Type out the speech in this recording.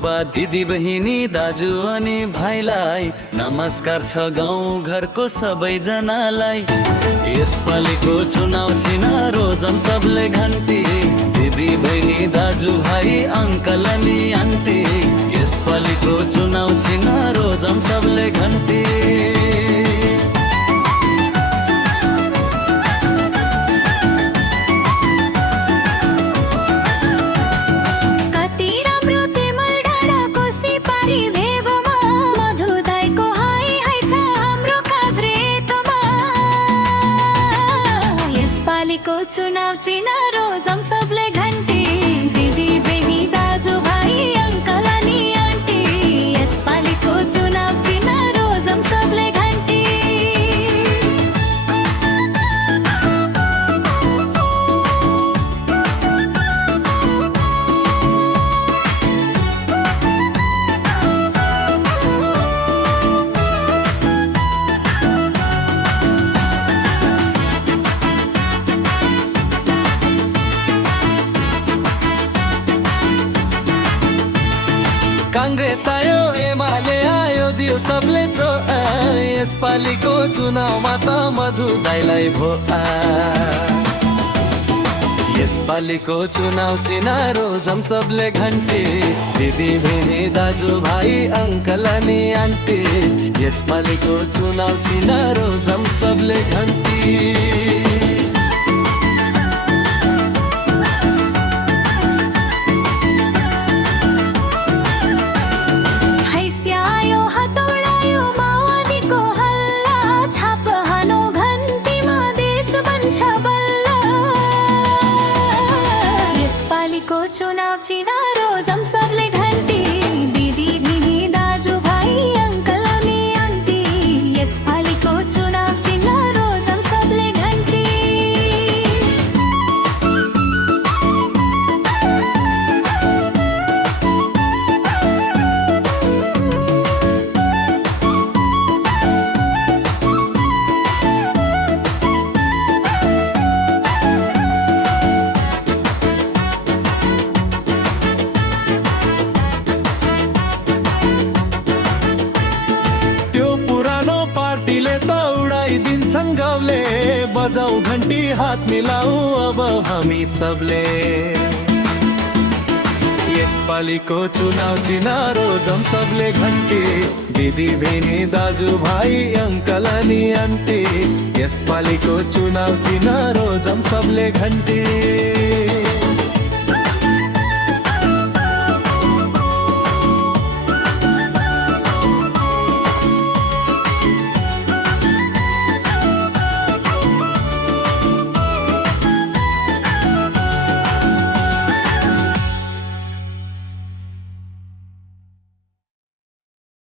बा दिदी बहिनी दाजु अनि भाइलाई नमस्कार छ गाउँ घरको सबैजनालाई। यसपालिको चुनाव चिन्ह रोजम सबले घन्टी, दिदी बहिनी दाजु भाइ अङ्कल अनि आन्टी। यसपालिको चुनाव चिन्ह रोजम सबले घन्टी। चुनाव चिन्ह रोजम सबले घन्टी, दिदी बहिनी दाजु भाइ अङ्कल अनि आन्टी। यसपालिको चुनाव चिन्ह रोजम सबले घन्टी। काङ्ग्रेस आयो एमाले आयो दियो सबले चो। यसपालिको चुनावमा त मधु दाइलाई भो। यसपालिको चुनाव चिन्ह रोजम सबले घन्टी, दिदी बहिनी दाजु भाइ अङ्कल अनि आन्टी। यसपालिको चुनाव चिन्ह रोजम सबले घन्टी। यसपालिको चुनाव चिन्ह रोजम सबले घन्टी, दिदी बहिनी दाजु भाइ अङ्कल अनि आन्टी। यसपालिको चुनाव चिन्ह रोजम सबले घन्टी। सँगले बजाऊ घन्टी हात मिलाऊ अब हामी सबले। यसपालिको चुनाव चिन्ह रोजम सबले घन्टी, दिदी बहिनी दाजु भाइ अङ्कल अनि आन्टी। यसपालिको चुनाव चिन्ह रोजम सबले घन्टी।